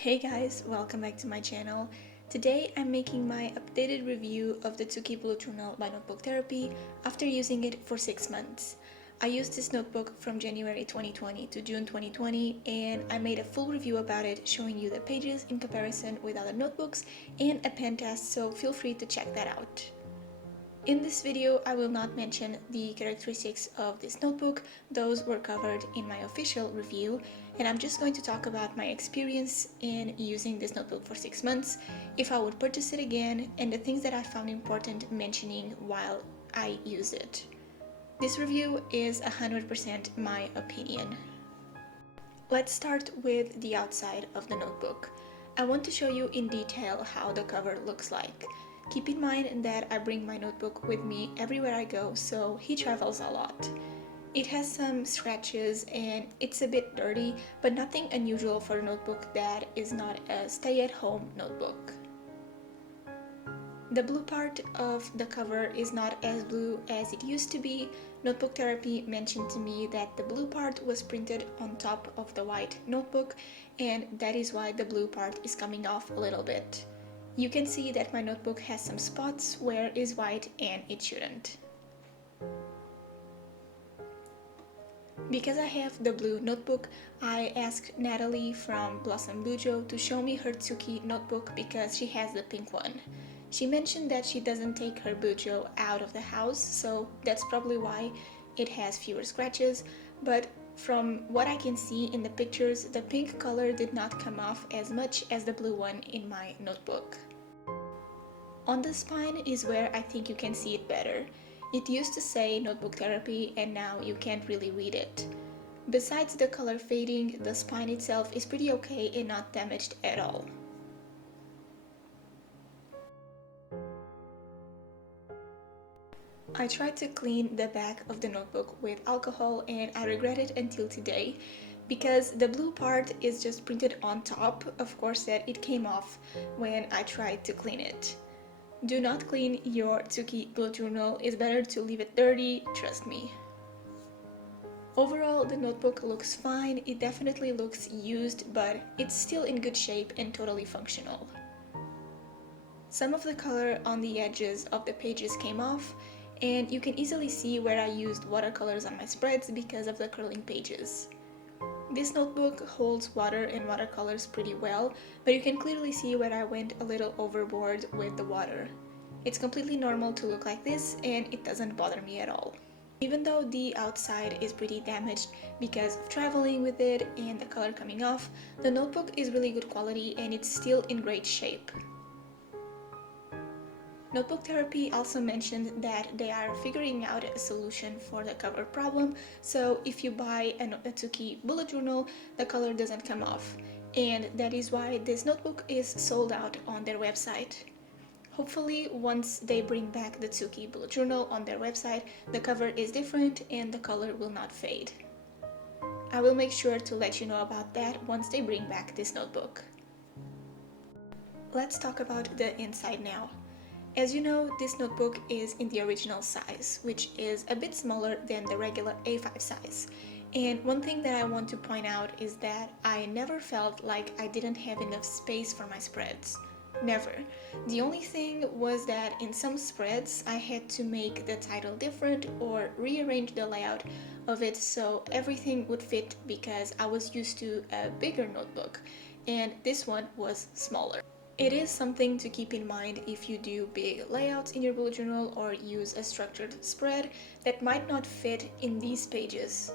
Hey guys, welcome back to my channel. Today I'm making my updated review of the Tsuki bullet journal by Notebook Therapy after using it for 6 months. I used this notebook from January 2020 to June 2020 and I made a full review about it showing you the pages in comparison with other notebooks and a pen test, so feel free to check that out. In this video, I will not mention the characteristics of this notebook, those were covered in my official review, and I'm just going to talk about my experience in using this notebook for 6 months, if I would purchase it again, and the things that I found important mentioning while I use it. This review is 100% my opinion. Let's start with the outside of the notebook. I want to show you in detail how the cover looks like. Keep in mind that I bring my notebook with me everywhere I go, so he travels a lot. It has some scratches and it's a bit dirty, but nothing unusual for a notebook that is not a stay-at-home notebook. The blue part of the cover is not as blue as it used to be. Notebook Therapy mentioned to me that the blue part was printed on top of the white notebook, and that is why the blue part is coming off a little bit. You can see that my notebook has some spots where it is white and it shouldn't. Because I have the blue notebook, I asked Natalie from Blossom Bujo to show me her Tsuki notebook because she has the pink one. She mentioned that she doesn't take her Bujo out of the house, so that's probably why it has fewer scratches, but from what I can see in the pictures, the pink color did not come off as much as the blue one in my notebook. On the spine is where I think you can see it better. It used to say Notebook Therapy and now you can't really read it. Besides the color fading, the spine itself is pretty okay and not damaged at all. I tried to clean the back of the notebook with alcohol and I regret it until today because the blue part is just printed on top. Of course that it came off when I tried to clean it. Do not clean your Tsuki bullet journal, it's better to leave it dirty, trust me. Overall, the notebook looks fine, it definitely looks used, but it's still in good shape and totally functional. Some of the color on the edges of the pages came off, and you can easily see where I used watercolors on my spreads because of the curling pages. This notebook holds water and watercolors pretty well, but you can clearly see where I went a little overboard with the water. It's completely normal to look like this and it doesn't bother me at all. Even though the outside is pretty damaged because of traveling with it and the color coming off, the notebook is really good quality and it's still in great shape. Notebook Therapy also mentioned that they are figuring out a solution for the cover problem, so if you buy a Tsuki bullet journal, the color doesn't come off, and that is why this notebook is sold out on their website. Hopefully, once they bring back the Tsuki bullet journal on their website, the cover is different and the color will not fade. I will make sure to let you know about that once they bring back this notebook. Let's talk about the inside now. As you know, this notebook is in the original size, which is a bit smaller than the regular A5 size. And one thing that I want to point out is that I never felt like I didn't have enough space for my spreads. Never. The only thing was that in some spreads I had to make the title different or rearrange the layout of it so everything would fit because I was used to a bigger notebook and this one was smaller. It is something to keep in mind if you do big layouts in your bullet journal or use a structured spread that might not fit in these pages.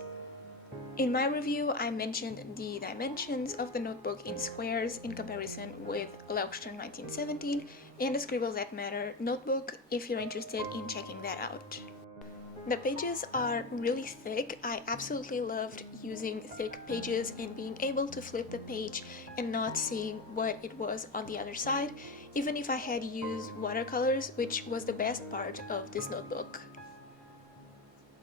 In my review, I mentioned the dimensions of the notebook in squares in comparison with Leuchtturm 1917 and the Scribbles That Matter notebook if you're interested in checking that out. The pages are really thick. I absolutely loved using thick pages and being able to flip the page and not seeing what it was on the other side, even if I had used watercolors, which was the best part of this notebook.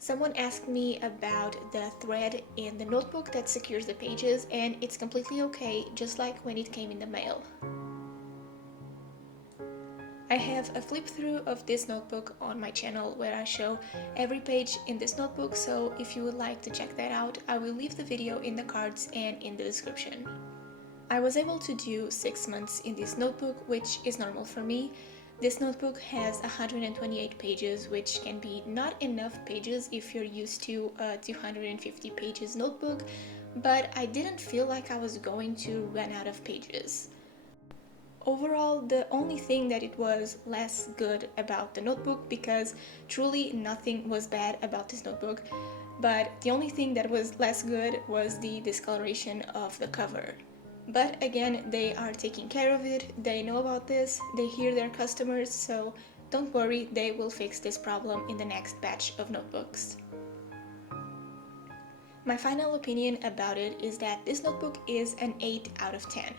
Someone asked me about the thread in the notebook that secures the pages, and it's completely okay, just like when it came in the mail. I have a flip through of this notebook on my channel where I show every page in this notebook, so if you would like to check that out, I will leave the video in the cards and in the description. I was able to do 6 months in this notebook, which is normal for me. This notebook has 128 pages, which can be not enough pages if you're used to a 250 pages notebook, but I didn't feel like I was going to run out of pages. Overall, the only thing that it was less good about the notebook, because truly nothing was bad about this notebook, but the only thing that was less good was the discoloration of the cover. But again, they are taking care of it, they know about this, they hear their customers, so don't worry, they will fix this problem in the next batch of notebooks. My final opinion about it is that this notebook is an 8 out of 10.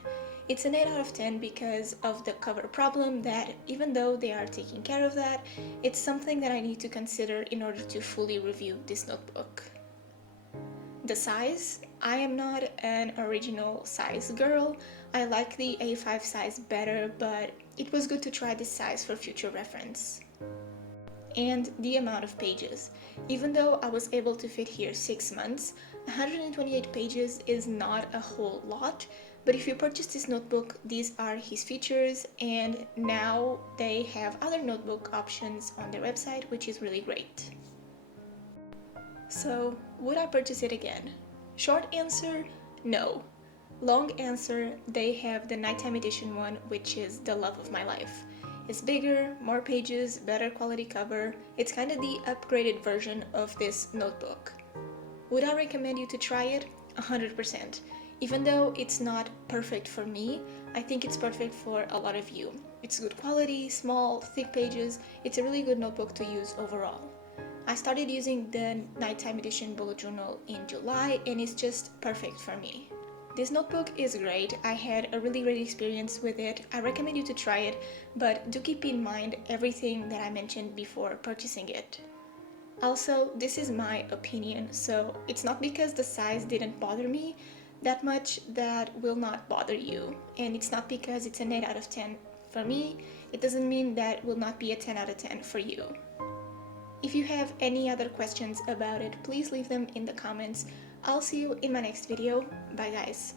It's an 8 out of 10 because of the cover problem that, even though they are taking care of that, it's something that I need to consider in order to fully review this notebook. The size, I am not an original size girl. I like the A5 size better, but it was good to try this size for future reference. And the amount of pages. Even though I was able to fit here 6 months, 128 pages is not a whole lot, but if you purchase this notebook, these are his features, and now they have other notebook options on their website, which is really great. So, would I purchase it again? Short answer, no. Long answer, they have the nighttime edition one, which is the love of my life. It's bigger, more pages, better quality cover. It's kind of the upgraded version of this notebook. Would I recommend you to try it? 100%. Even though it's not perfect for me, I think it's perfect for a lot of you. It's good quality, small, thick pages. It's a really good notebook to use overall. I started using the nighttime edition bullet journal in July, and it's just perfect for me. This notebook is great. I had a really great experience with it. I recommend you to try it, but do keep in mind everything that I mentioned before purchasing it. Also, this is my opinion, so it's not because the size didn't bother me that much that will not bother you. And it's not because it's an 8 out of 10 for me, it doesn't mean that it will not be a 10 out of 10 for you. If you have any other questions about it, please leave them in the comments. I'll see you in my next video. Bye guys.